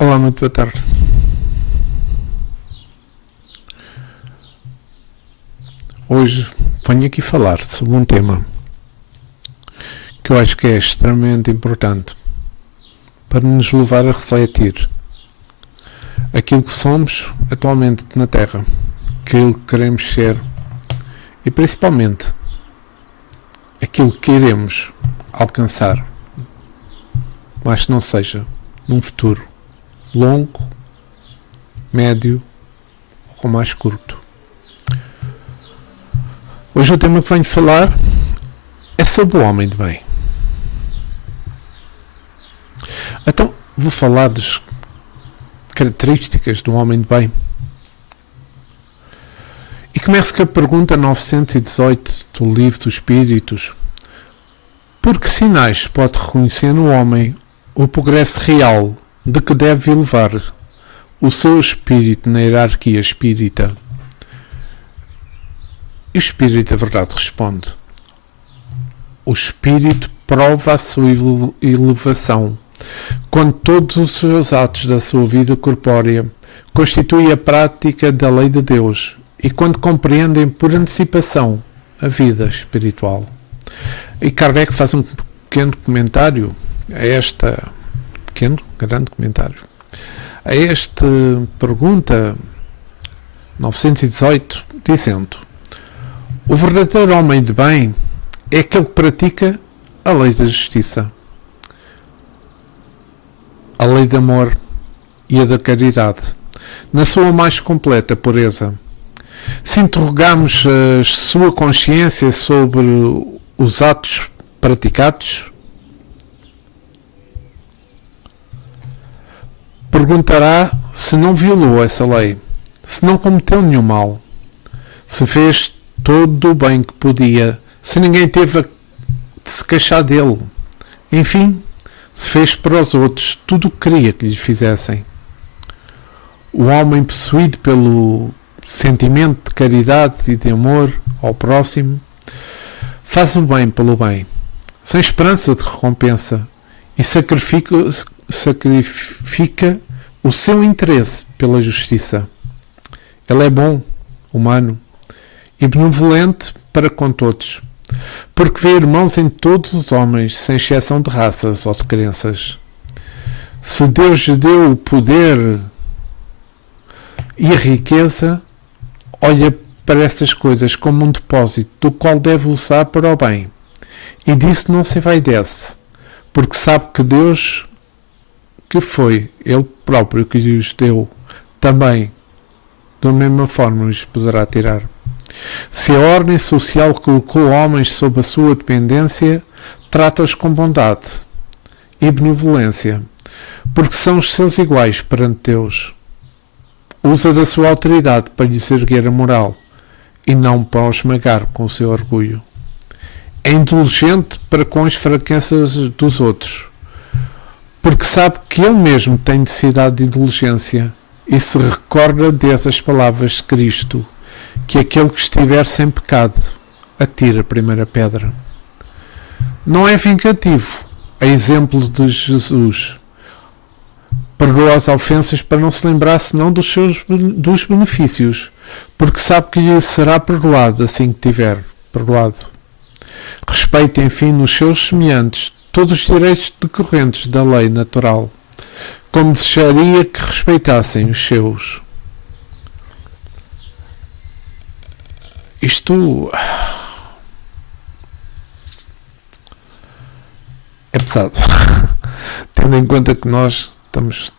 Olá, muito boa tarde. Hoje venho aqui falar sobre um tema que eu acho que é extremamente importante para nos levar a refletir aquilo que somos atualmente na Terra, aquilo que queremos ser e principalmente aquilo que queremos alcançar, mas que não seja num futuro longo, médio ou mais curto. Hoje o tema que venho falar é sobre o homem de bem. Então, vou falar das características do homem de bem. E começo com a pergunta 918 do Livro dos Espíritos. Por que sinais pode reconhecer no homem o progresso real de que deve elevar o seu espírito na hierarquia espírita? E o Espírito, a verdade, responde: o Espírito prova a sua elevação quando todos os seus atos da sua vida corpórea constituem a prática da lei de Deus e quando compreendem por antecipação a vida espiritual. E Kardec faz um pequeno comentário a esta grande comentário a esta pergunta 918, dizendo: o verdadeiro homem de bem é aquele que pratica a lei da justiça, a lei de amor e a da caridade, na sua mais completa pureza. Se interrogarmos a sua consciência sobre os atos praticados, perguntará se não violou essa lei, se não cometeu nenhum mal, se fez todo o bem que podia, se ninguém teve a se queixar dele, enfim, se fez para os outros tudo o que queria que lhes fizessem. O homem possuído pelo sentimento de caridade e de amor ao próximo faz o bem pelo bem, sem esperança de recompensa, e sacrifica o seu interesse pela justiça. Ele é bom, humano e benevolente para com todos, porque vê irmãos em todos os homens, sem exceção de raças ou de crenças. Se Deus lhe deu o poder e a riqueza, olha para essas coisas como um depósito do qual deve usar para o bem, e disso não se envaidece, porque sabe que Deus, que foi Ele próprio que lhes deu, também da mesma forma lhes poderá tirar. Se a ordem social colocou homens sob a sua dependência, trata-os com bondade e benevolência, porque são os seus iguais perante Deus. Usa da sua autoridade para lhes erguer a moral e não para os esmagar com o seu orgulho. É indulgente para com as fraquezas dos outros, porque sabe que ele mesmo tem necessidade de indulgência e se recorda dessas palavras de Cristo, que aquele que estiver sem pecado atira a primeira pedra. Não é vingativo, a exemplo de Jesus. Perdoa as ofensas para não se lembrar senão dos benefícios, porque sabe que lhe será perdoado assim que tiver perdoado. Respeita, enfim, nos seus semelhantes todos os direitos decorrentes da lei natural, como desejaria que respeitassem os seus. Isto é pesado, tendo em conta que nós estamos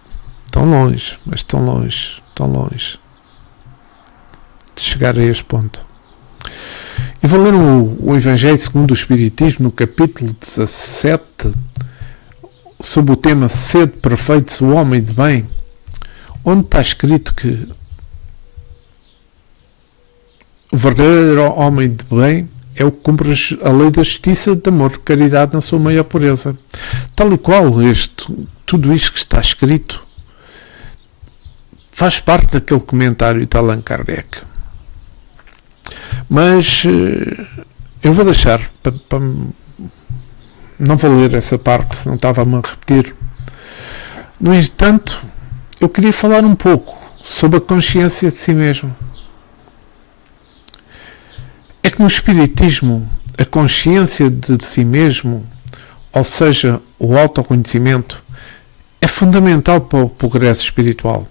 tão longe, mas tão longe de chegar a este ponto. E vou ler o Evangelho segundo o Espiritismo, no capítulo 17, sob o tema Sede perfeito, o homem de bem, onde está escrito que o verdadeiro homem de bem é o que cumpre a lei da justiça, de amor, de caridade na sua maior pureza. Tal e qual tudo isto que está escrito faz parte daquele comentário de Allan Kardec. Mas eu vou deixar, não vou ler essa parte, senão estava-me a repetir. No entanto, eu queria falar um pouco sobre a consciência de si mesmo. É que no Espiritismo, a consciência de si mesmo, ou seja, o autoconhecimento, é fundamental para o progresso espiritual.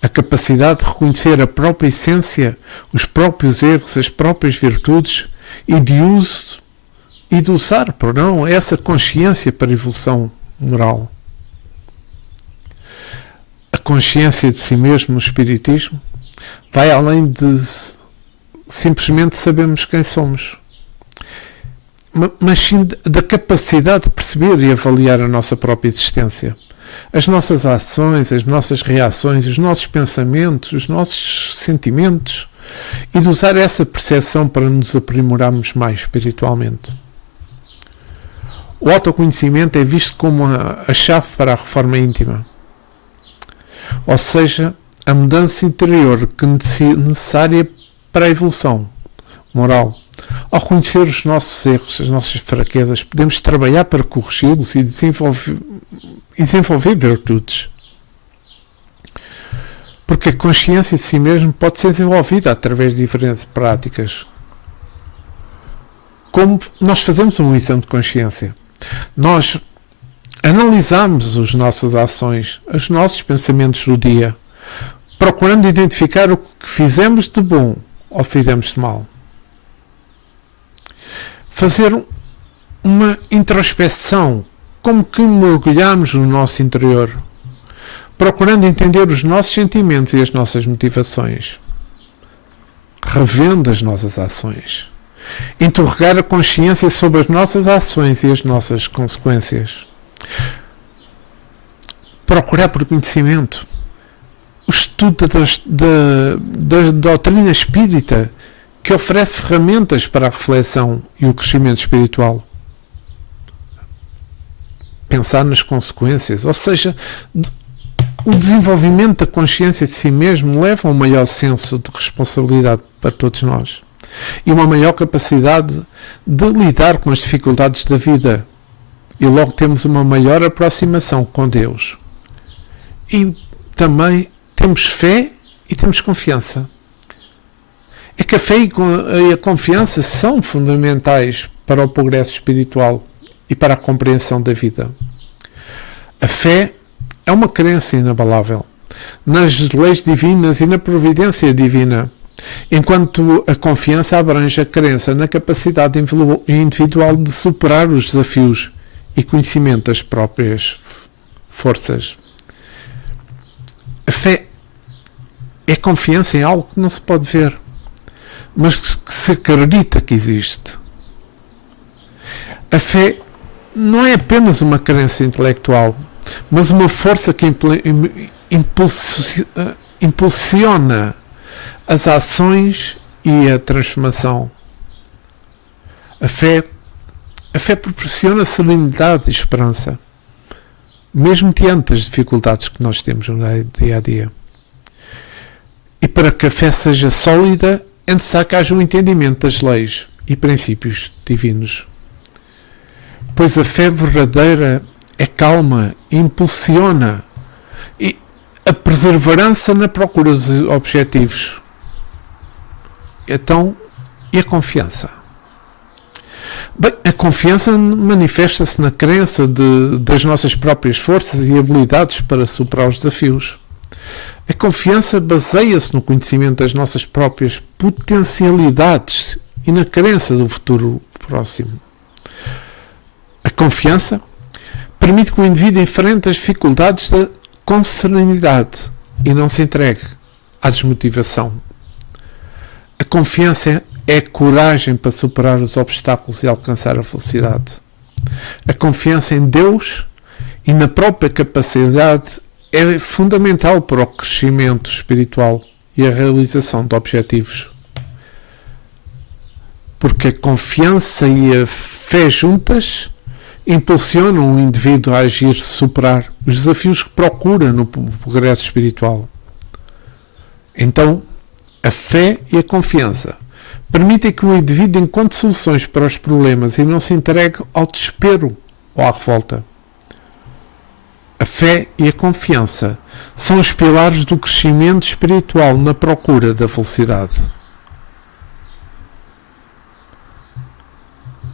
A capacidade de reconhecer a própria essência, os próprios erros, as próprias virtudes e de usar, perdão, essa consciência para a evolução moral. A consciência de si mesmo no Espiritismo vai além de simplesmente sabermos quem somos, mas sim da capacidade de perceber e avaliar a nossa própria existência. As nossas ações, as nossas reações, os nossos pensamentos, os nossos sentimentos, e de usar essa percepção para nos aprimorarmos mais espiritualmente. O autoconhecimento é visto como a chave para a reforma íntima, ou seja, a mudança interior que é necessária para a evolução moral. Ao conhecer os nossos erros, as nossas fraquezas, podemos trabalhar para corrigi-los e desenvolver virtudes. Porque a consciência de si mesmo pode ser desenvolvida através de diferentes práticas. Como nós fazemos um exame de consciência. Nós analisamos as nossas ações, os nossos pensamentos do dia, procurando identificar o que fizemos de bom ou fizemos de mal. Fazer uma introspeção, como que mergulhamos no nosso interior, procurando entender os nossos sentimentos e as nossas motivações, revendo as nossas ações, interrogar a consciência sobre as nossas ações e as nossas consequências, procurar por conhecimento, o estudo da doutrina espírita, que oferece ferramentas para a reflexão e o crescimento espiritual. Pensar nas consequências, ou seja, o desenvolvimento da consciência de si mesmo leva a um maior senso de responsabilidade para todos nós e uma maior capacidade de lidar com as dificuldades da vida, e logo temos uma maior aproximação com Deus. E também temos fé e temos confiança. É que a fé e a confiança são fundamentais para o progresso espiritual e para a compreensão da vida. A fé é uma crença inabalável nas leis divinas e na providência divina, enquanto a confiança abrange a crença na capacidade individual de superar os desafios e conhecimento das próprias forças. A fé é confiança em algo que não se pode ver, mas que se acredita que existe. A fé não é apenas uma crença intelectual, mas uma força que impulsiona as ações e a transformação. A fé proporciona serenidade e esperança, mesmo diante das dificuldades que nós temos no dia a dia. E para que a fé seja sólida, é necessário que haja um entendimento das leis e princípios divinos. Pois a fé verdadeira é calma, impulsiona e a perseverança na procura dos objetivos. Então, e a confiança? Bem, a confiança manifesta-se na crença das nossas próprias forças e habilidades para superar os desafios. A confiança baseia-se no conhecimento das nossas próprias potencialidades e na crença do futuro próximo. A confiança permite que o indivíduo enfrente as dificuldades com serenidade e não se entregue à desmotivação. A confiança é a coragem para superar os obstáculos e alcançar a felicidade. A confiança em Deus e na própria capacidade é fundamental para o crescimento espiritual e a realização de objetivos. Porque a confiança e a fé juntas impulsionam o indivíduo a agir, superar os desafios que procura no progresso espiritual. Então, a fé e a confiança permitem que o indivíduo encontre soluções para os problemas e não se entregue ao desespero ou à revolta. A fé e a confiança são os pilares do crescimento espiritual na procura da felicidade.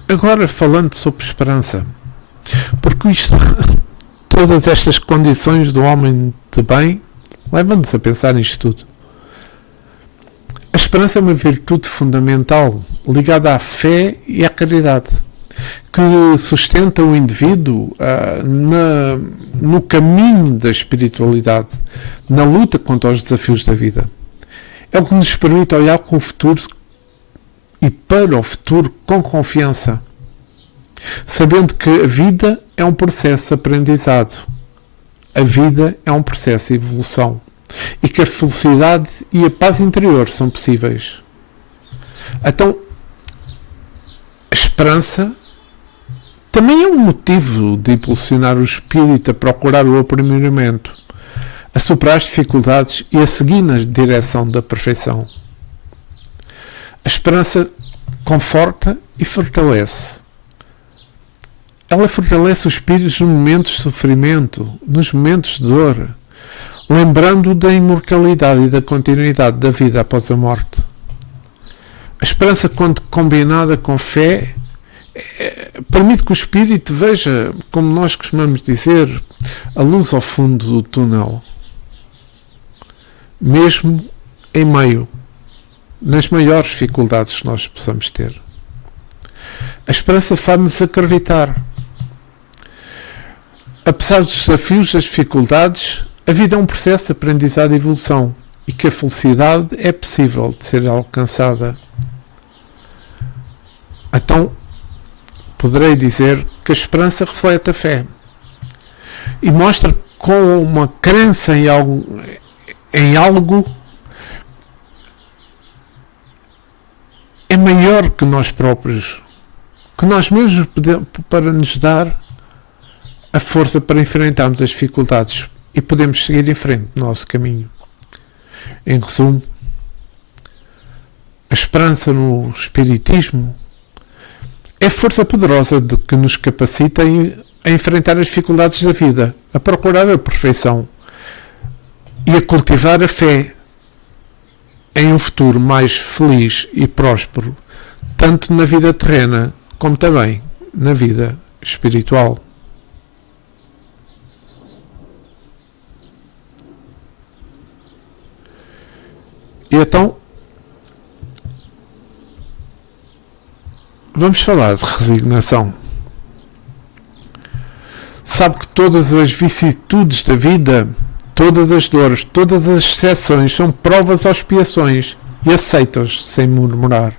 Agora, falando sobre esperança, porque todas estas condições do homem de bem levam-nos a pensar nisto tudo. A esperança é uma virtude fundamental ligada à fé e à caridade, que sustenta o indivíduo no caminho da espiritualidade, na luta contra os desafios da vida. É o que nos permite olhar com o futuro e para o futuro com confiança, sabendo que a vida é um processo de aprendizado, a vida é um processo de evolução e que a felicidade e a paz interior são possíveis. Então, a esperança também é um motivo de impulsionar o espírito a procurar o aprimoramento, a superar as dificuldades e a seguir na direção da perfeição. A esperança conforta e fortalece. Ela fortalece os espíritos nos momentos de sofrimento, nos momentos de dor, lembrando da imortalidade e da continuidade da vida após a morte. A esperança, quando combinada com fé, permite que o espírito veja, como nós costumamos dizer, a luz ao fundo do túnel, mesmo em meio nas maiores dificuldades que nós possamos ter. A esperança faz-nos acreditar. Apesar dos desafios, das dificuldades, a vida é um processo de aprendizado e evolução e que a felicidade é possível de ser alcançada. Então, poderei dizer que a esperança reflete a fé e mostra com uma crença em algo é maior que nós próprios, que nós mesmos podemos, para nos dar a força para enfrentarmos as dificuldades e podemos seguir em frente no nosso caminho. Em resumo, a esperança no Espiritismo é a força poderosa que nos capacita a enfrentar as dificuldades da vida, a procurar a perfeição e a cultivar a fé em um futuro mais feliz e próspero, tanto na vida terrena como também na vida espiritual. E então, vamos falar de resignação. Sabe que todas as vicissitudes da vida, todas as dores, todas as exceções são provas ou expiações e aceita-os sem murmurar.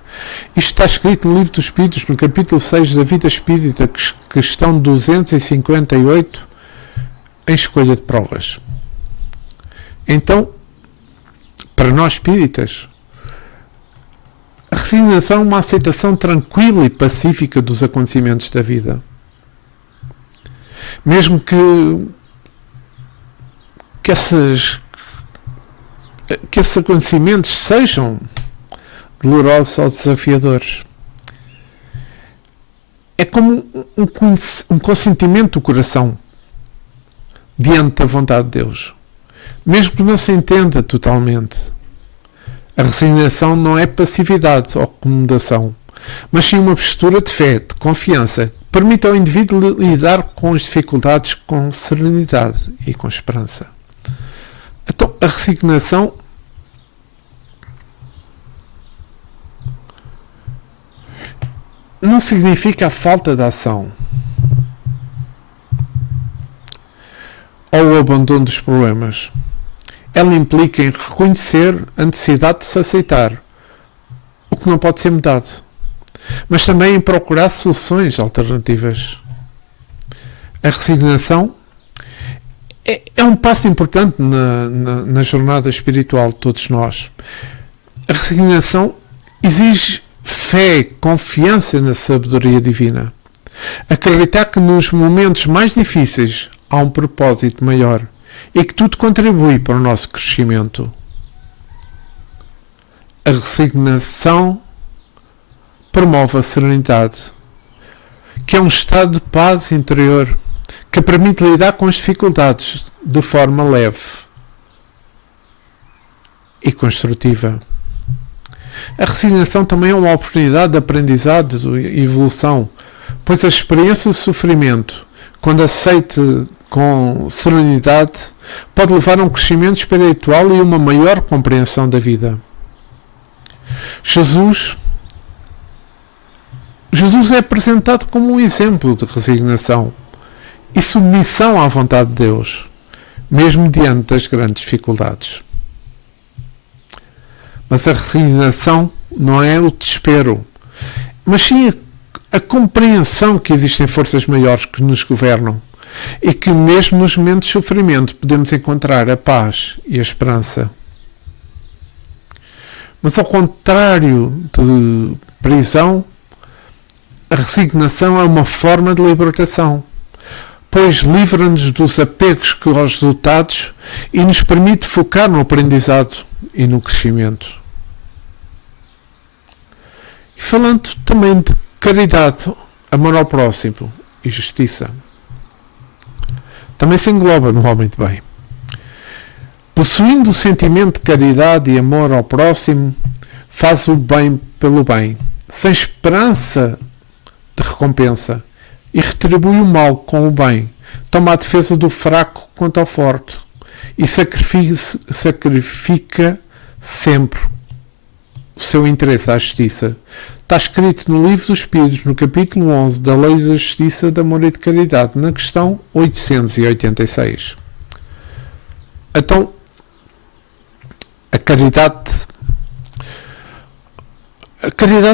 Isto está escrito no Livro dos Espíritos, no capítulo 6 da Vida Espírita, questão 258, em escolha de provas. Então, para nós espíritas, a resignação é uma aceitação tranquila e pacífica dos acontecimentos da vida. Mesmo que esses acontecimentos sejam dolorosos ou desafiadores. É como um consentimento do coração diante da vontade de Deus. Mesmo que não se entenda totalmente. A resignação não é passividade ou acomodação, mas sim uma postura de fé, de confiança, que permite ao indivíduo lidar com as dificuldades com serenidade e com esperança. Então, a resignação não significa a falta de ação ou o abandono dos problemas. Ela implica em reconhecer a necessidade de se aceitar o que não pode ser mudado, mas também em procurar soluções alternativas. A resignação é um passo importante na jornada espiritual de todos nós. A resignação exige fé, confiança na sabedoria divina. Acreditar que nos momentos mais difíceis há um propósito maior e que tudo contribui para o nosso crescimento. A resignação promove a serenidade, que é um estado de paz interior que permite lidar com as dificuldades de forma leve e construtiva. A resignação também é uma oportunidade de aprendizado e evolução, pois a experiência de sofrimento, quando aceite com serenidade, pode levar a um crescimento espiritual e uma maior compreensão da vida. Jesus é apresentado como um exemplo de resignação e submissão à vontade de Deus, mesmo diante das grandes dificuldades. Mas a resignação não é o desespero, mas sim a compreensão que existem forças maiores que nos governam e que mesmo nos momentos de sofrimento podemos encontrar a paz e a esperança. Mas ao contrário de prisão, a resignação é uma forma de libertação, pois livra-nos dos apegos aos resultados e nos permite focar no aprendizado e no crescimento. E falando também de caridade, amor ao próximo e justiça, também se engloba no homem de bem. Possuindo o sentimento de caridade e amor ao próximo, faz o bem pelo bem, sem esperança de recompensa, e retribui o mal com o bem, toma a defesa do fraco contra o forte e sacrifica sempre o seu interesse à justiça. Está escrito no Livro dos Espíritos, no capítulo 11 da Lei da Justiça, de Amor e de Caridade, na questão 886. Então, a caridade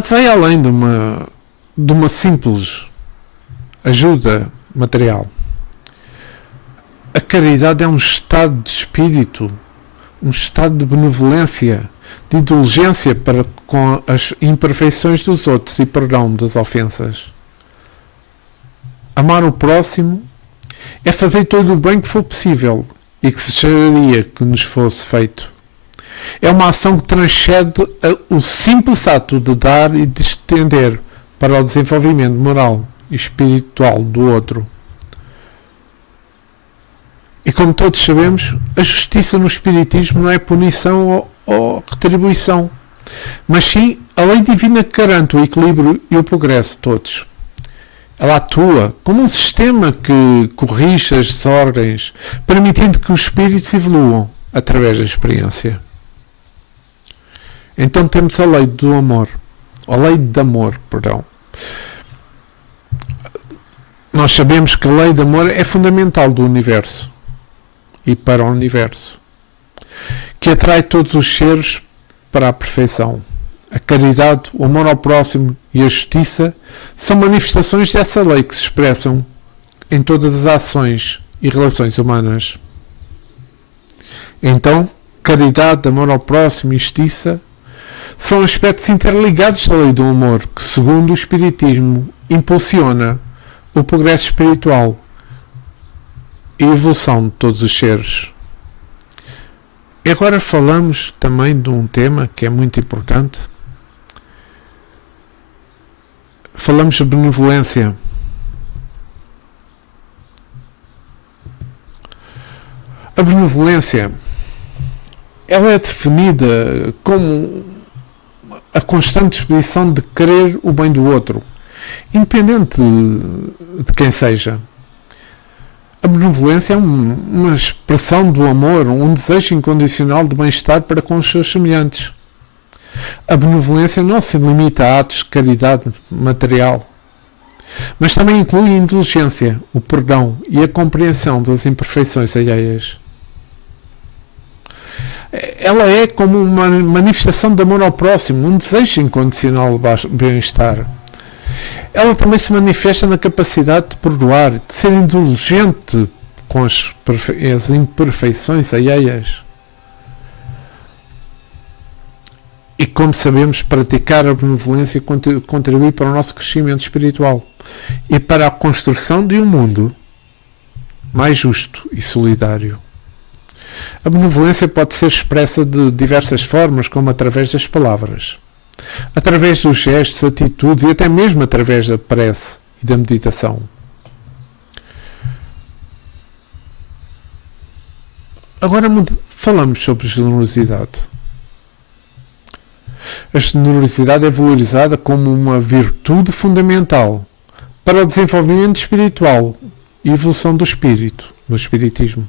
vai além de uma simples ajuda material. A caridade é um estado de espírito, um estado de benevolência, de indulgência para com as imperfeições dos outros e perdão das ofensas. Amar o próximo é fazer todo o bem que for possível e que se acharia que nos fosse feito. É uma ação que transcende o simples ato de dar e de estender para o desenvolvimento moral e espiritual do outro. E como todos sabemos, a justiça no Espiritismo não é punição ou retribuição, mas sim a lei divina que garante o equilíbrio e o progresso de todos. Ela atua como um sistema que corrige as desordens, permitindo que os espíritos evoluam através da experiência. Então temos a lei do amor, a lei de amor, perdão. Nós sabemos que a lei de amor é fundamental do universo e para o universo, que atrai todos os seres para a perfeição. A caridade, o amor ao próximo e a justiça são manifestações dessa lei que se expressam em todas as ações e relações humanas. Então, caridade, amor ao próximo e justiça são aspectos interligados da lei do amor que, segundo o Espiritismo, impulsiona o progresso espiritual e a evolução de todos os seres. E agora falamos também de um tema que é muito importante. Falamos de benevolência. A benevolência, ela é definida como a constante disposição de querer o bem do outro, independente de quem seja. A benevolência é uma expressão do amor, um desejo incondicional de bem-estar para com os seus semelhantes. A benevolência não se limita a atos de caridade material, mas também inclui a indulgência, o perdão e a compreensão das imperfeições alheias. Ela é como uma manifestação de amor ao próximo, um desejo incondicional de bem-estar. Ela também se manifesta na capacidade de perdoar, de ser indulgente com as imperfeições alheias. E, como sabemos, praticar a benevolência contribui para o nosso crescimento espiritual e para a construção de um mundo mais justo e solidário. A benevolência pode ser expressa de diversas formas, como através das palavras, através dos gestos, atitudes e até mesmo através da prece e da meditação. Agora falamos sobre generosidade. A generosidade é valorizada como uma virtude fundamental para o desenvolvimento espiritual e evolução do espírito, no espiritismo.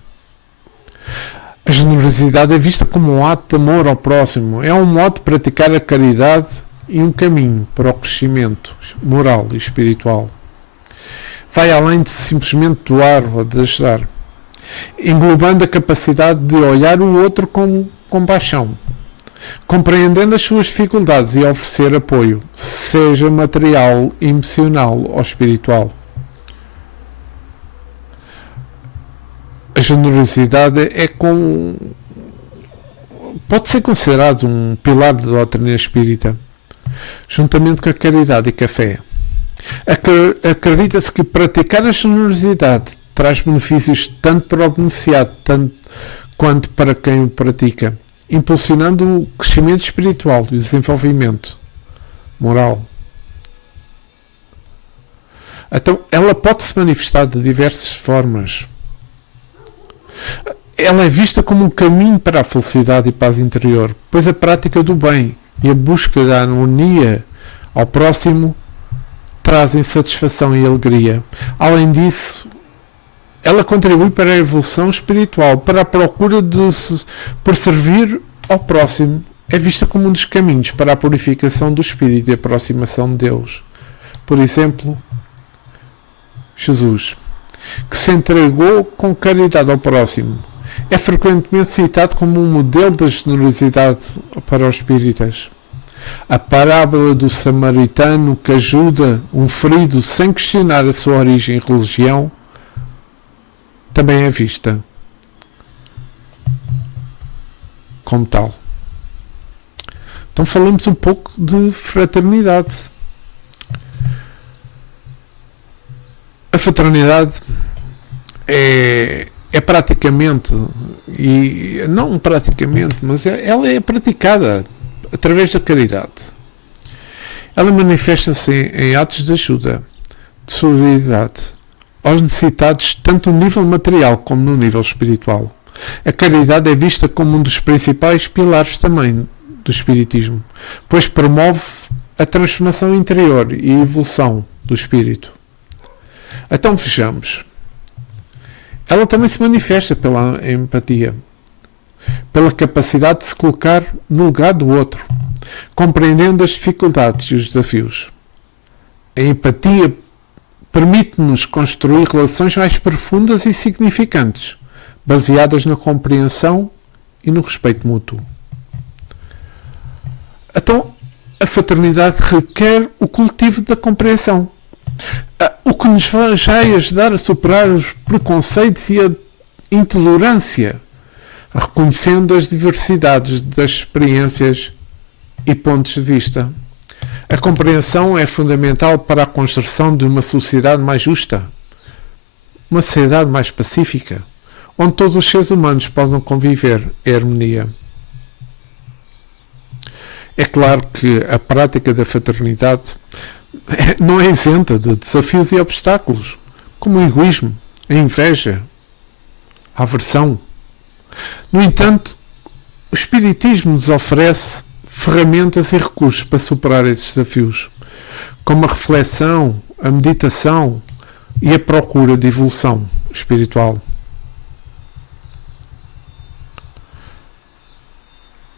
A generosidade é vista como um ato de amor ao próximo, é um modo de praticar a caridade e um caminho para o crescimento moral e espiritual. Vai além de simplesmente doar ou de ajudar, englobando a capacidade de olhar o outro com compaixão, compreendendo as suas dificuldades e oferecer apoio, seja material, emocional ou espiritual. A generosidade pode ser considerado um pilar da doutrina espírita, juntamente com a caridade e com a fé. Acredita-se que praticar a generosidade traz benefícios tanto para o beneficiado quanto para quem o pratica, impulsionando o crescimento espiritual e o desenvolvimento moral. Então, ela pode se manifestar de diversas formas. Ela é vista como um caminho para a felicidade e paz interior, pois a prática do bem e a busca da harmonia ao próximo trazem satisfação e alegria. Além disso, ela contribui para a evolução espiritual, para a procura por servir ao próximo. É vista como um dos caminhos para a purificação do espírito e a aproximação de Deus. Por exemplo, Jesus, que se entregou com caridade ao próximo, é frequentemente citado como um modelo da generosidade para os espíritas. A parábola do samaritano que ajuda um ferido sem questionar a sua origem e religião também é vista como tal. Então falamos um pouco de fraternidade. A fraternidade é praticamente, e não praticamente, mas ela é praticada através da caridade. Ela manifesta-se em atos de ajuda, de solidariedade, aos necessitados, tanto no nível material como no nível espiritual. A caridade é vista como um dos principais pilares também do espiritismo, pois promove a transformação interior e a evolução do espírito. Então vejamos. Ela também se manifesta pela empatia, pela capacidade de se colocar no lugar do outro, compreendendo as dificuldades e os desafios. A empatia permite-nos construir relações mais profundas e significantes, baseadas na compreensão e no respeito mútuo. Então, a fraternidade requer o cultivo da compreensão, o que nos vai ajudar a superar os preconceitos e a intolerância, reconhecendo as diversidades das experiências e pontos de vista. A compreensão é fundamental para a construção de uma sociedade mais justa, uma sociedade mais pacífica, onde todos os seres humanos possam conviver em harmonia. É claro que a prática da fraternidade não é isenta de desafios e obstáculos, como o egoísmo, a inveja, a aversão. No entanto, o Espiritismo nos oferece ferramentas e recursos para superar esses desafios, como a reflexão, a meditação e a procura de evolução espiritual.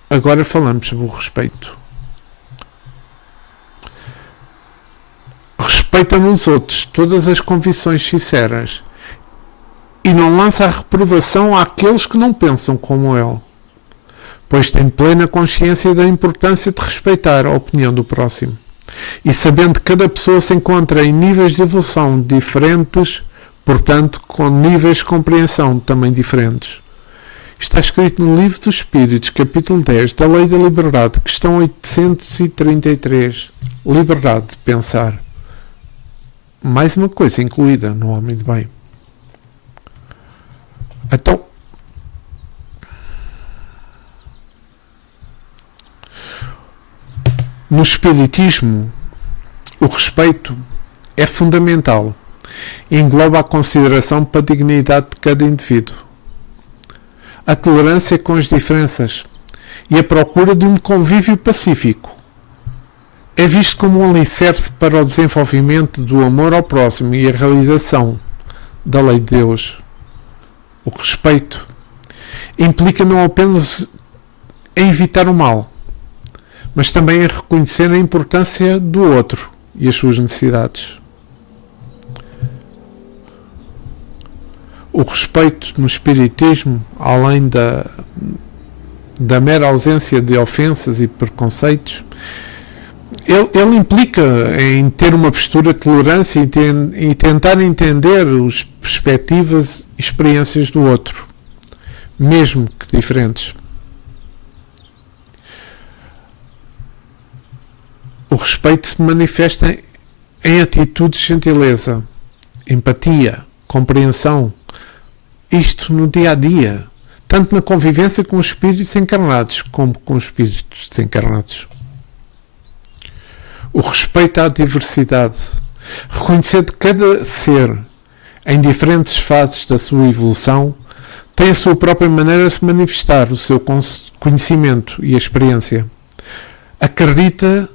Agora falamos sobre o respeito. Respeita nos outros todas as convicções sinceras e não lança a reprovação àqueles que não pensam como ele, pois tem plena consciência da importância de respeitar a opinião do próximo. E sabendo que cada pessoa se encontra em níveis de evolução diferentes, portanto, com níveis de compreensão também diferentes. Está escrito no Livro dos Espíritos, capítulo 10, da Lei da Liberdade, questão 833. Liberdade de pensar. Mais uma coisa incluída no homem de bem. Então, no Espiritismo, o respeito é fundamental e engloba a consideração para a dignidade de cada indivíduo. a tolerância com as diferenças e a procura de um convívio pacífico. É visto como um alicerce para o desenvolvimento do amor ao próximo e a realização da lei de Deus. O respeito implica não apenas em evitar o mal, mas também em reconhecer a importância do outro e as suas necessidades. O respeito no Espiritismo, além da mera ausência de ofensas e preconceitos, ele implica em ter uma postura de tolerância e tentar entender as perspectivas e experiências do outro, mesmo que diferentes. O respeito se manifesta em atitudes de gentileza, empatia, compreensão, isto no dia a dia, tanto na convivência com os espíritos encarnados como com os espíritos desencarnados. O respeito à diversidade, reconhecer que cada ser, em diferentes fases da sua evolução, tem a sua própria maneira de se manifestar, o seu conhecimento e a experiência. Acredita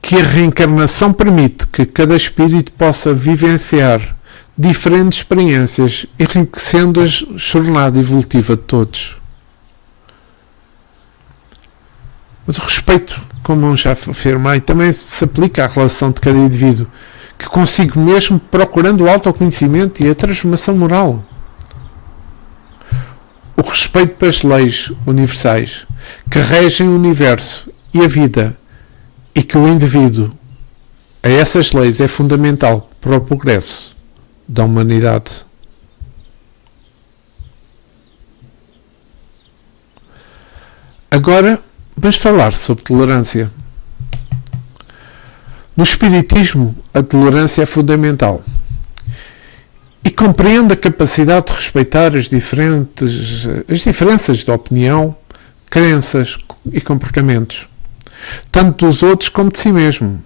que a reencarnação permite que cada espírito possa vivenciar diferentes experiências, enriquecendo a jornada evolutiva de todos. Mas o respeito, como eu já afirmei, também se aplica à relação de cada indivíduo, que consigo mesmo procurando o autoconhecimento e a transformação moral. O respeito pelas leis universais que regem o universo e a vida, e que o indivíduo a essas leis é fundamental para o progresso da humanidade. Agora, vamos falar sobre tolerância. No Espiritismo, a tolerância é fundamental e compreende a capacidade de respeitar as diferenças de opinião, crenças e comportamentos, tanto dos outros como de si mesmo.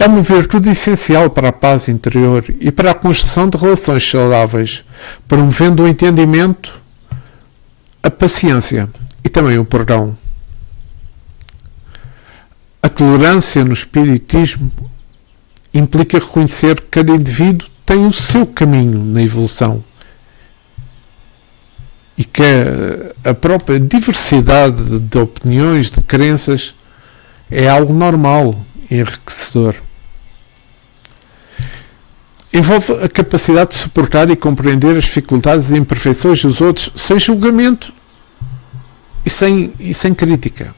É uma virtude essencial para a paz interior e para a construção de relações saudáveis, promovendo o entendimento, a paciência e também o perdão. A tolerância no Espiritismo implica reconhecer que cada indivíduo tem o seu caminho na evolução e que a própria diversidade de opiniões, de crenças, é algo normal e enriquecedor. Envolve a capacidade de suportar e compreender as dificuldades e imperfeições dos outros sem julgamento e sem crítica.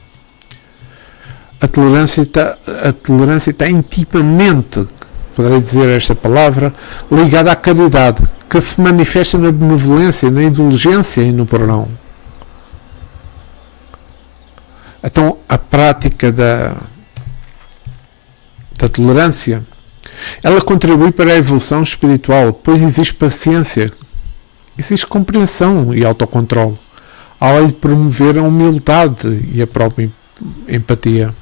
A tolerância está intimamente, poderei dizer esta palavra, ligada à caridade, que se manifesta na benevolência, na indulgência e no perdão. Então, a prática da tolerância, ela contribui para a evolução espiritual, pois existe paciência, existe compreensão e autocontrole, além de promover a humildade e a própria empatia.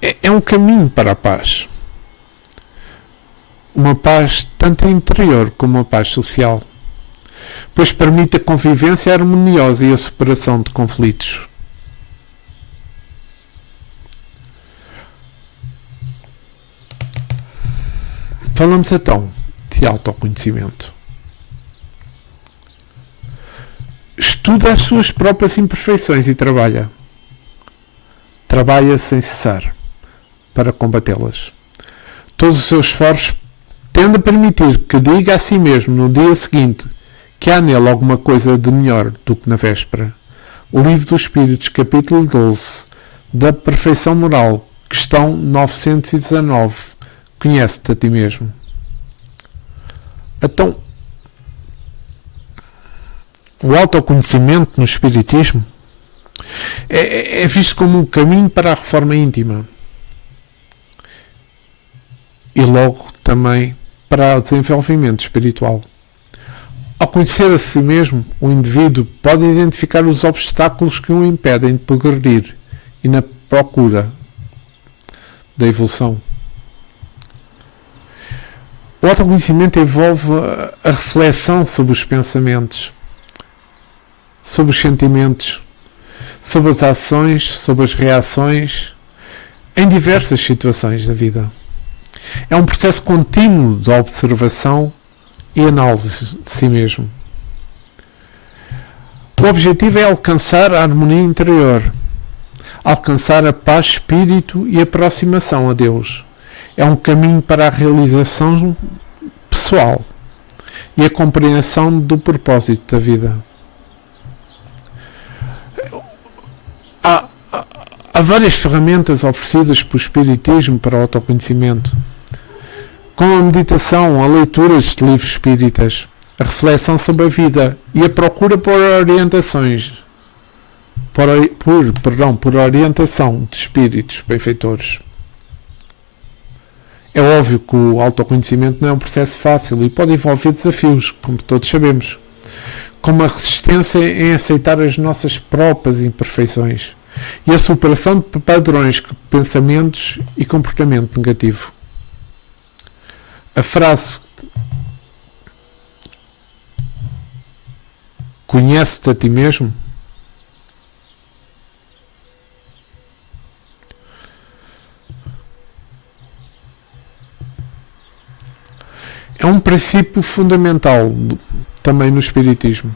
É um caminho para a paz. Uma paz tanto interior como uma paz social, pois permite a convivência harmoniosa e a superação de conflitos. Falamos então de autoconhecimento. Estuda as suas próprias imperfeições e trabalha sem cessar para combatê-las. Todos os seus esforços tendem a permitir que diga a si mesmo no dia seguinte que há nele alguma coisa de melhor do que na véspera. O Livro dos Espíritos, capítulo 12, da Perfeição Moral, questão 919. Conhece-te a ti mesmo. Então, o autoconhecimento no Espiritismo é visto como um caminho para a reforma íntima e logo também para o desenvolvimento espiritual. Ao conhecer a si mesmo, o indivíduo pode identificar os obstáculos que o impedem de progredir e na procura da evolução. O autoconhecimento envolve a reflexão sobre os pensamentos, sobre os sentimentos, sobre as ações, sobre as reações, em diversas situações da vida. É um processo contínuo de observação e análise de si mesmo. O objetivo é alcançar a harmonia interior, alcançar a paz de espírito e a aproximação a Deus. É um caminho para a realização pessoal e a compreensão do propósito da vida. Há várias ferramentas oferecidas pelo Espiritismo para o autoconhecimento, como a meditação, a leitura de livros espíritas, a reflexão sobre a vida e a procura por orientações, por orientação de espíritos benfeitores. É óbvio que o autoconhecimento não é um processo fácil e pode envolver desafios, como todos sabemos, como a resistência em aceitar as nossas próprias imperfeições e a superação de padrões de pensamentos e comportamento negativo. A frase "conhece-te a ti mesmo" é um princípio fundamental também no Espiritismo.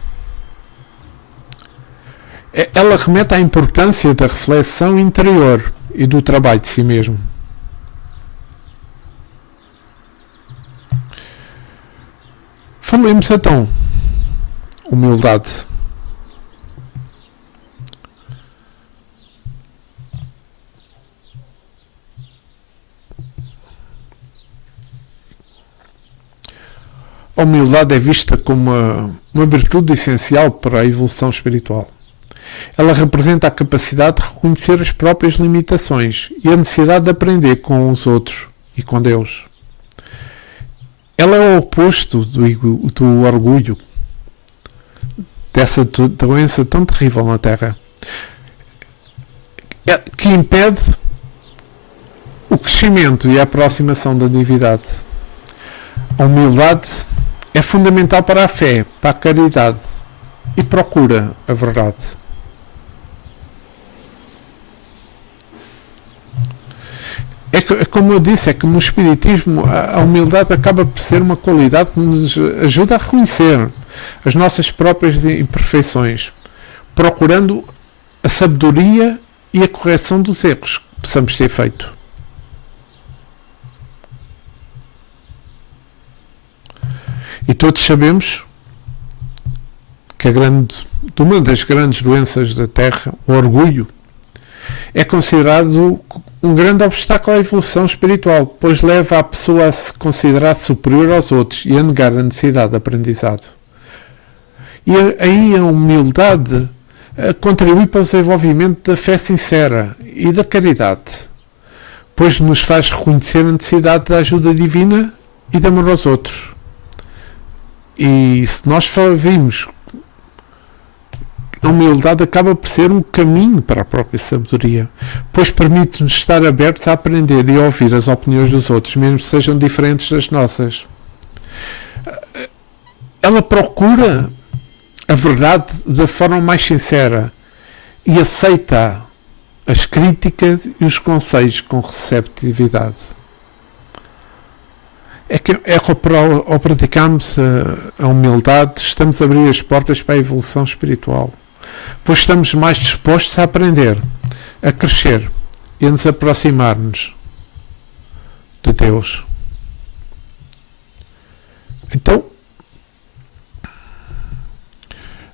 Ela remete à importância da reflexão interior e do trabalho de si mesmo. Falemos então, humildade. A humildade é vista como uma virtude essencial para a evolução espiritual. Ela representa a capacidade de reconhecer as próprias limitações e a necessidade de aprender com os outros e com Deus. Ela é o oposto do orgulho, dessa doença tão terrível na Terra, que impede o crescimento e a aproximação da divindade. A humildade é fundamental para a fé, para a caridade e procura a verdade. Como eu disse, é que no Espiritismo a humildade acaba por ser uma qualidade que nos ajuda a reconhecer as nossas próprias imperfeições, procurando a sabedoria e a correção dos erros que possamos ter feito. E todos sabemos que uma das grandes doenças da Terra, o orgulho, é considerado um grande obstáculo à evolução espiritual, pois leva a pessoa a se considerar superior aos outros e a negar a necessidade de aprendizado. E aí a humildade contribui para o desenvolvimento da fé sincera e da caridade, pois nos faz reconhecer a necessidade da ajuda divina e de amor aos outros. E se nós vimos, a humildade acaba por ser um caminho para a própria sabedoria, pois permite-nos estar abertos a aprender e a ouvir as opiniões dos outros, mesmo que sejam diferentes das nossas. Ela procura a verdade da forma mais sincera e aceita as críticas e os conselhos com receptividade. Ao praticarmos a humildade, estamos a abrir as portas para a evolução espiritual, pois estamos mais dispostos a aprender, a crescer e a nos aproximar-nos de Deus. Então,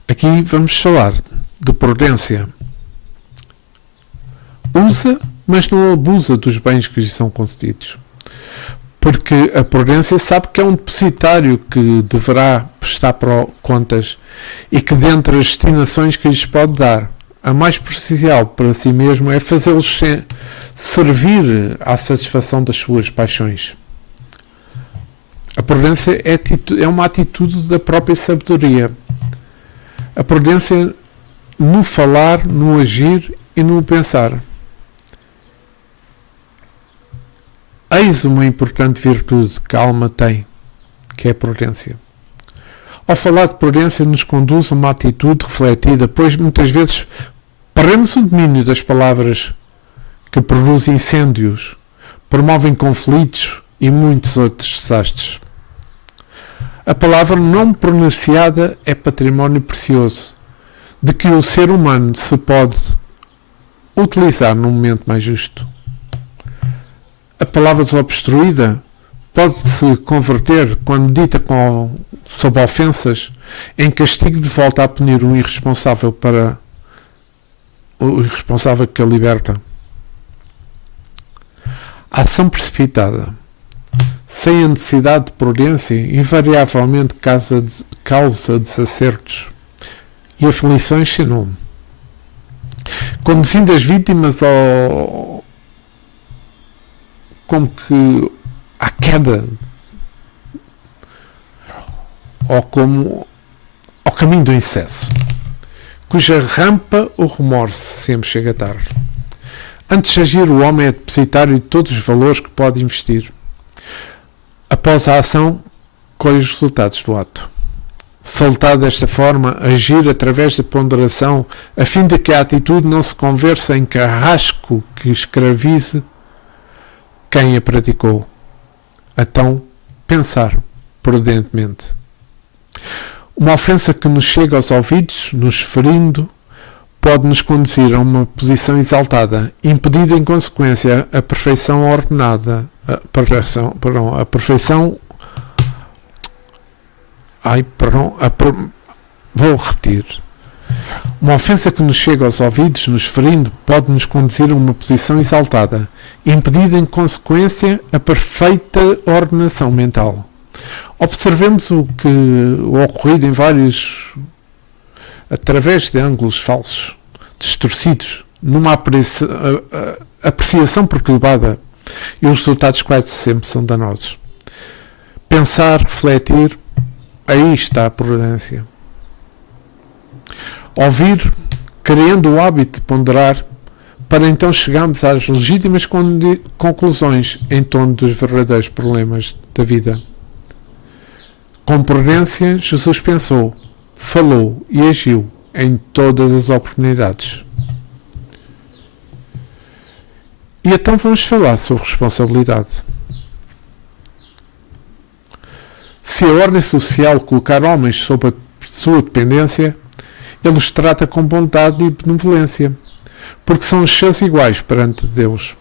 aqui vamos falar de prudência. Usa, mas não abusa dos bens que lhe são concedidos. Porque a prudência sabe que é um depositário que deverá prestar contas e que, dentre as destinações que lhes pode dar, a mais prejudicial para si mesmo é fazê-los servir à satisfação das suas paixões. A prudência é uma atitude da própria sabedoria. A prudência no falar, no agir e no pensar. Eis uma importante virtude que a alma tem que é a prudência. Ao falar de prudência, nos conduz a uma atitude refletida, pois muitas vezes perdemos o domínio das palavras que produzem incêndios, promovem conflitos e muitos outros desastres. A palavra não pronunciada é património precioso, de que o ser humano se pode utilizar num momento mais justo. A palavra desobstruída pode-se converter, quando dita sob ofensas, em castigo de volta a punir o irresponsável que a liberta. A ação precipitada, sem a necessidade de prudência, invariavelmente causa desacertos e aflições sem nome, conduzindo as vítimas à queda, ou como ao caminho do incesso, cuja rampa o remorso sempre chega tarde. Antes de agir, o homem é depositário de todos os valores que pode investir. Após a ação, colhe os resultados do ato. Saltado desta forma, agir através da ponderação, a fim de que a atitude não se converta em carrasco que escravize quem a praticou. Então, pensar prudentemente. Uma ofensa que nos chega aos ouvidos, nos ferindo, pode nos conduzir a uma posição exaltada, impedindo em consequência a perfeição ordenada, vou repetir. Uma ofensa que nos chega aos ouvidos, nos ferindo, pode nos conduzir a uma posição exaltada, impedindo em consequência a perfeita ordenação mental. Observemos o ocorrido através de ângulos falsos, distorcidos, numa apreciação perturbada, e os resultados quase sempre são danosos. Pensar, refletir, aí está a prudência. Ouvir, criando o hábito de ponderar, para então chegarmos às legítimas conclusões em torno dos verdadeiros problemas da vida. Com prudência, Jesus pensou, falou e agiu em todas as oportunidades. E então vamos falar sobre responsabilidade. Se a ordem social colocar homens sob a sua dependência, ele os trata com bondade e benevolência, porque são os seus iguais perante Deus.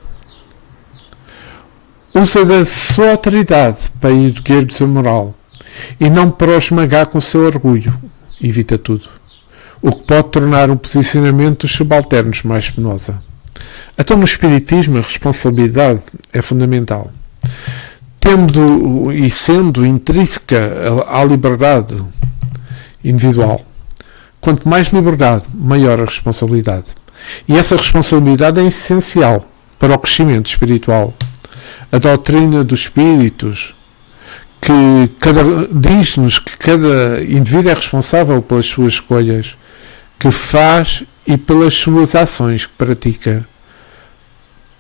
Usa da sua autoridade para erguer-lhes a moral, e não para o esmagar com o seu orgulho. Evita tudo, o que pode tornar o posicionamento dos subalternos mais penosa. Então, no Espiritismo, a responsabilidade é fundamental. Tendo e sendo intrínseca à liberdade individual, quanto mais liberdade, maior a responsabilidade. E essa responsabilidade é essencial para o crescimento espiritual. A doutrina dos espíritos diz-nos que cada indivíduo é responsável pelas suas escolhas que faz e pelas suas ações que pratica,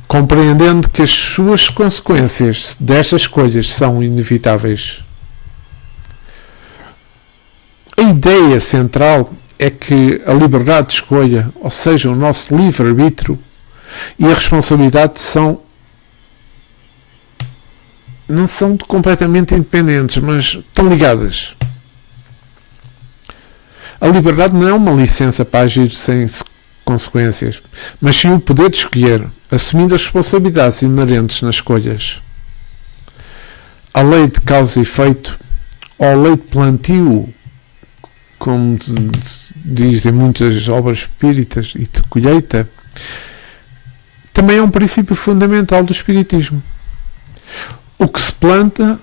compreendendo que as suas consequências destas escolhas são inevitáveis. A ideia central é que a liberdade de escolha, ou seja, o nosso livre-arbítrio, e a responsabilidade não são completamente independentes, mas estão ligadas. A liberdade não é uma licença para agir sem consequências, mas sim o poder de escolher, assumindo as responsabilidades inerentes nas escolhas. A lei de causa e efeito, ou a lei de plantio, como dizem muitas obras espíritas, e de colheita, também é um princípio fundamental do espiritismo. O que se planta,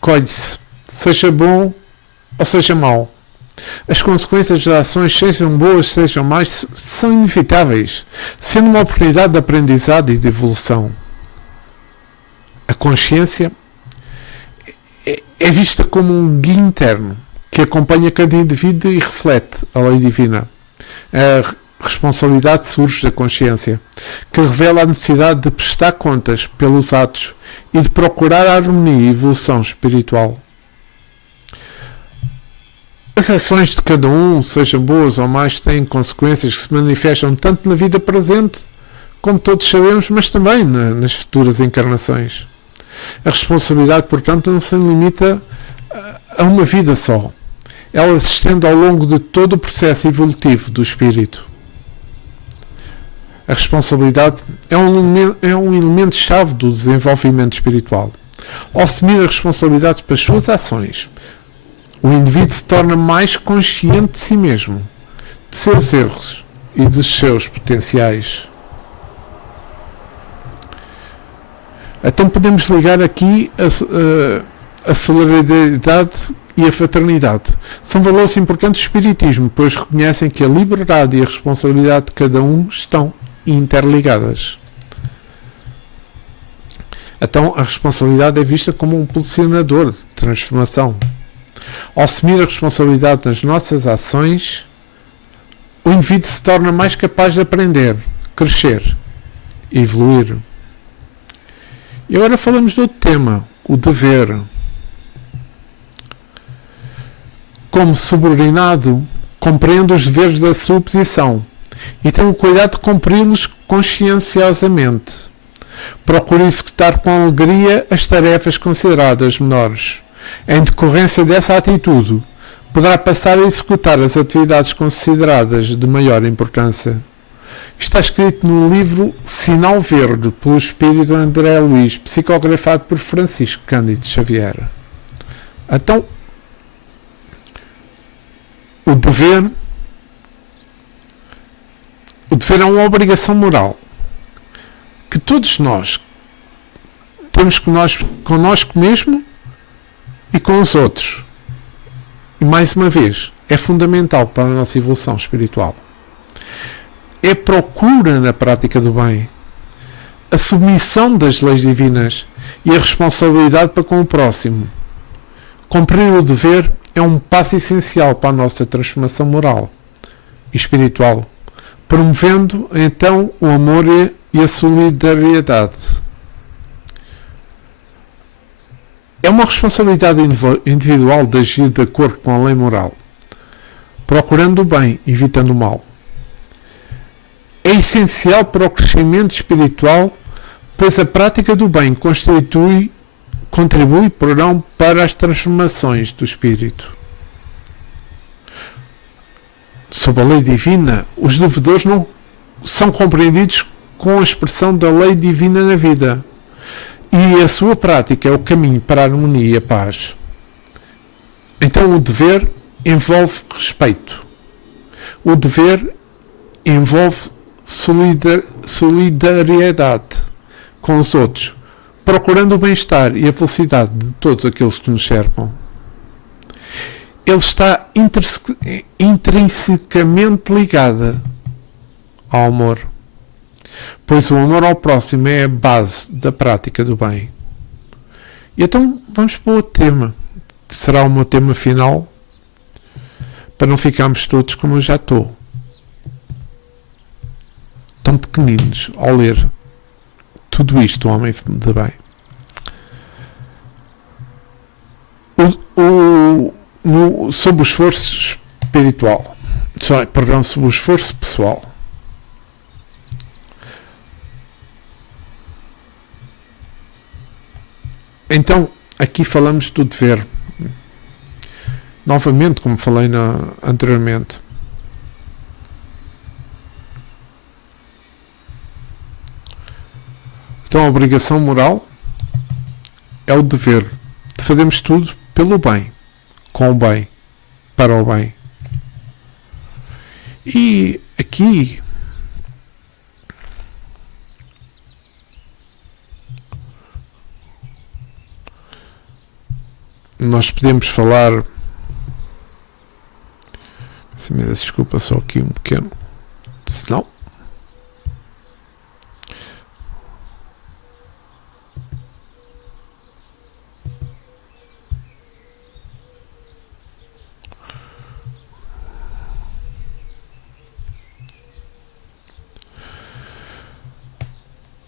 colhe-se, seja bom ou seja mau. As consequências das ações, sejam boas, sejam más, são inevitáveis, sendo uma oportunidade de aprendizado e de evolução. A consciência é vista como um guia interno que acompanha cada indivíduo e reflete a lei divina. A responsabilidade surge da consciência, que revela a necessidade de prestar contas pelos atos e de procurar a harmonia e evolução espiritual. As ações de cada um, sejam boas ou más, têm consequências que se manifestam tanto na vida presente, como todos sabemos, mas também nas futuras encarnações. A responsabilidade, portanto, não se limita a uma vida só. Ela se estende ao longo de todo o processo evolutivo do espírito. A responsabilidade é um elemento-chave do desenvolvimento espiritual. Ao assumir as responsabilidades pelas suas ações, o indivíduo se torna mais consciente de si mesmo, de seus erros e dos seus potenciais. Então podemos ligar aqui a solidariedade e a fraternidade. São valores importantes do espiritismo, pois reconhecem que a liberdade e a responsabilidade de cada um estão interligadas. Então a responsabilidade é vista como um impulsionador de transformação. Ao assumir a responsabilidade nas nossas ações, o indivíduo se torna mais capaz de aprender, crescer e evoluir. E agora falamos de outro tema, o dever. Como subordinado, compreende os deveres da sua posição e tem o cuidado de cumpri-los conscienciosamente. Procura executar com alegria as tarefas consideradas menores. Em decorrência dessa atitude, poderá passar a executar as atividades consideradas de maior importância. Está escrito no livro Sinal Verde, pelo espírito André Luiz, psicografado por Francisco Cândido Xavier. Então, o dever é uma obrigação moral que todos nós temos connosco mesmo e com os outros. E mais uma vez, é fundamental para a nossa evolução espiritual. É procura na prática do bem, a submissão das leis divinas e a responsabilidade para com o próximo. Cumprir o dever é um passo essencial para a nossa transformação moral e espiritual, promovendo então o amor e a solidariedade. É uma responsabilidade individual de agir de acordo com a lei moral, procurando o bem, evitando o mal. É essencial para o crescimento espiritual, pois a prática do bem contribui para as transformações do espírito. Sob a lei divina, os devedores não são compreendidos com a expressão da lei divina na vida, e a sua prática é o caminho para a harmonia e a paz. Então o dever envolve respeito. O dever envolve solidariedade com os outros, procurando o bem-estar e a felicidade de todos aqueles que nos cercam. Ele está intrinsecamente ligado ao amor, pois o amor ao próximo é a base da prática do bem. E então vamos para o outro tema, que será o meu tema final, para não ficarmos todos como eu já estou, tão pequeninos ao ler tudo isto, o homem de bem. Sobre o esforço espiritual, sobre o esforço pessoal. Então, aqui falamos do dever. Novamente, como falei anteriormente. Então, a obrigação moral é o dever de fazermos tudo pelo bem, com o bem, para o bem. E aqui nós podemos falar, se me desculpa, só aqui um pequeno, senão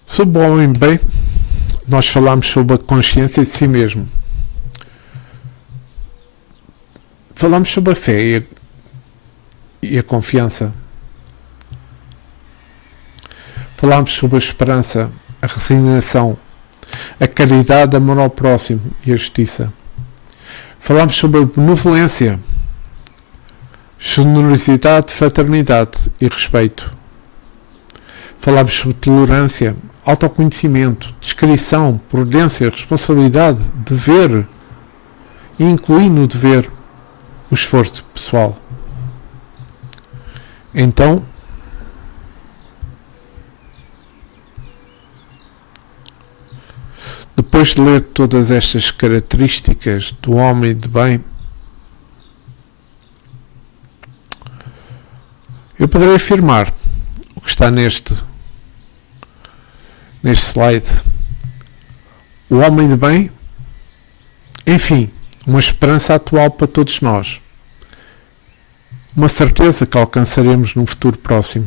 sobre o homem bem, nós falámos sobre a consciência de si mesmo. Falámos sobre a fé e a confiança. Falámos sobre a esperança, a resignação, a caridade, amor ao próximo e a justiça. Falámos sobre a benevolência, generosidade, fraternidade e respeito. Falámos sobre tolerância, autoconhecimento, discrição, prudência, responsabilidade, dever, e incluir no dever o esforço pessoal. Então, depois de ler todas estas características do homem de bem, eu poderei afirmar o que está neste slide. O homem de bem, enfim, uma esperança atual para todos nós. Uma certeza que alcançaremos num futuro próximo.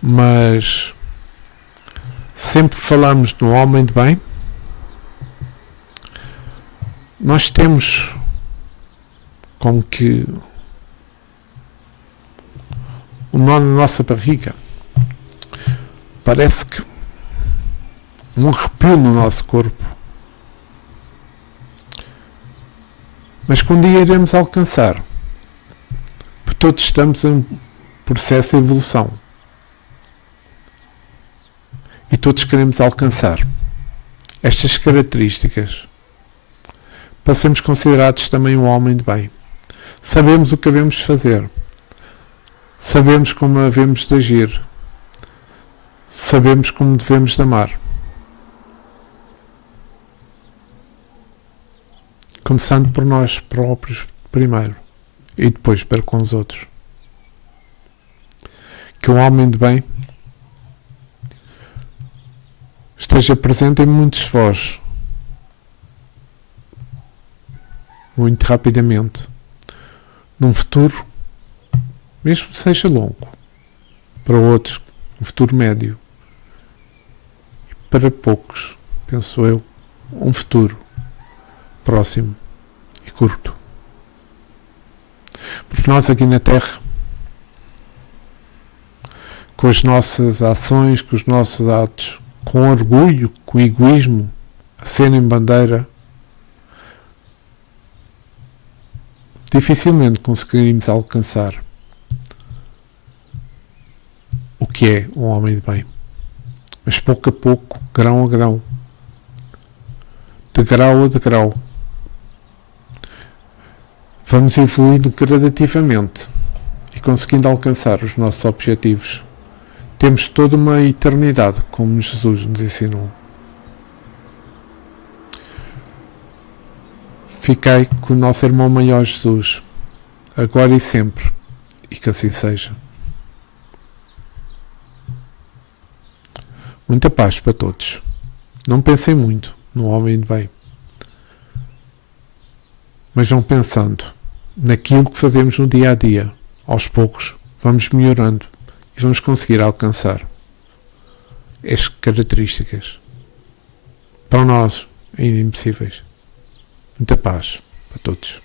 Mas sempre falamos no homem de bem, nós temos como que um nó na nossa barriga. Parece que um arrepio no nosso corpo. Mas que um dia iremos alcançar. Porque todos estamos em processo de evolução. E todos queremos alcançar estas características para sermos considerados também um homem de bem. Sabemos o que havemos de fazer. Sabemos como havemos de agir. Sabemos como devemos de amar. Começando por nós próprios primeiro e depois para com os outros. Que um homem de bem esteja presente em muitos de vós, muito rapidamente, num futuro, mesmo que seja longo, para outros, um futuro médio, e para poucos, penso eu, um futuro próximo e curto. Porque nós aqui na Terra, com as nossas ações, com os nossos atos, com orgulho, com egoísmo, a serem bandeira, dificilmente conseguiremos alcançar o que é um homem de bem. Mas pouco a pouco, grão a grão, de grau a degrau, vamos evoluindo gradativamente e conseguindo alcançar os nossos objetivos. Temos toda uma eternidade, como Jesus nos ensinou. Fiquei com o nosso irmão maior Jesus, agora e sempre, e que assim seja. Muita paz para todos. Não pensem muito no homem de bem, mas vão pensando naquilo que fazemos no dia a dia. Aos poucos vamos melhorando e vamos conseguir alcançar estas características para nós ainda impossíveis. Muita paz para todos.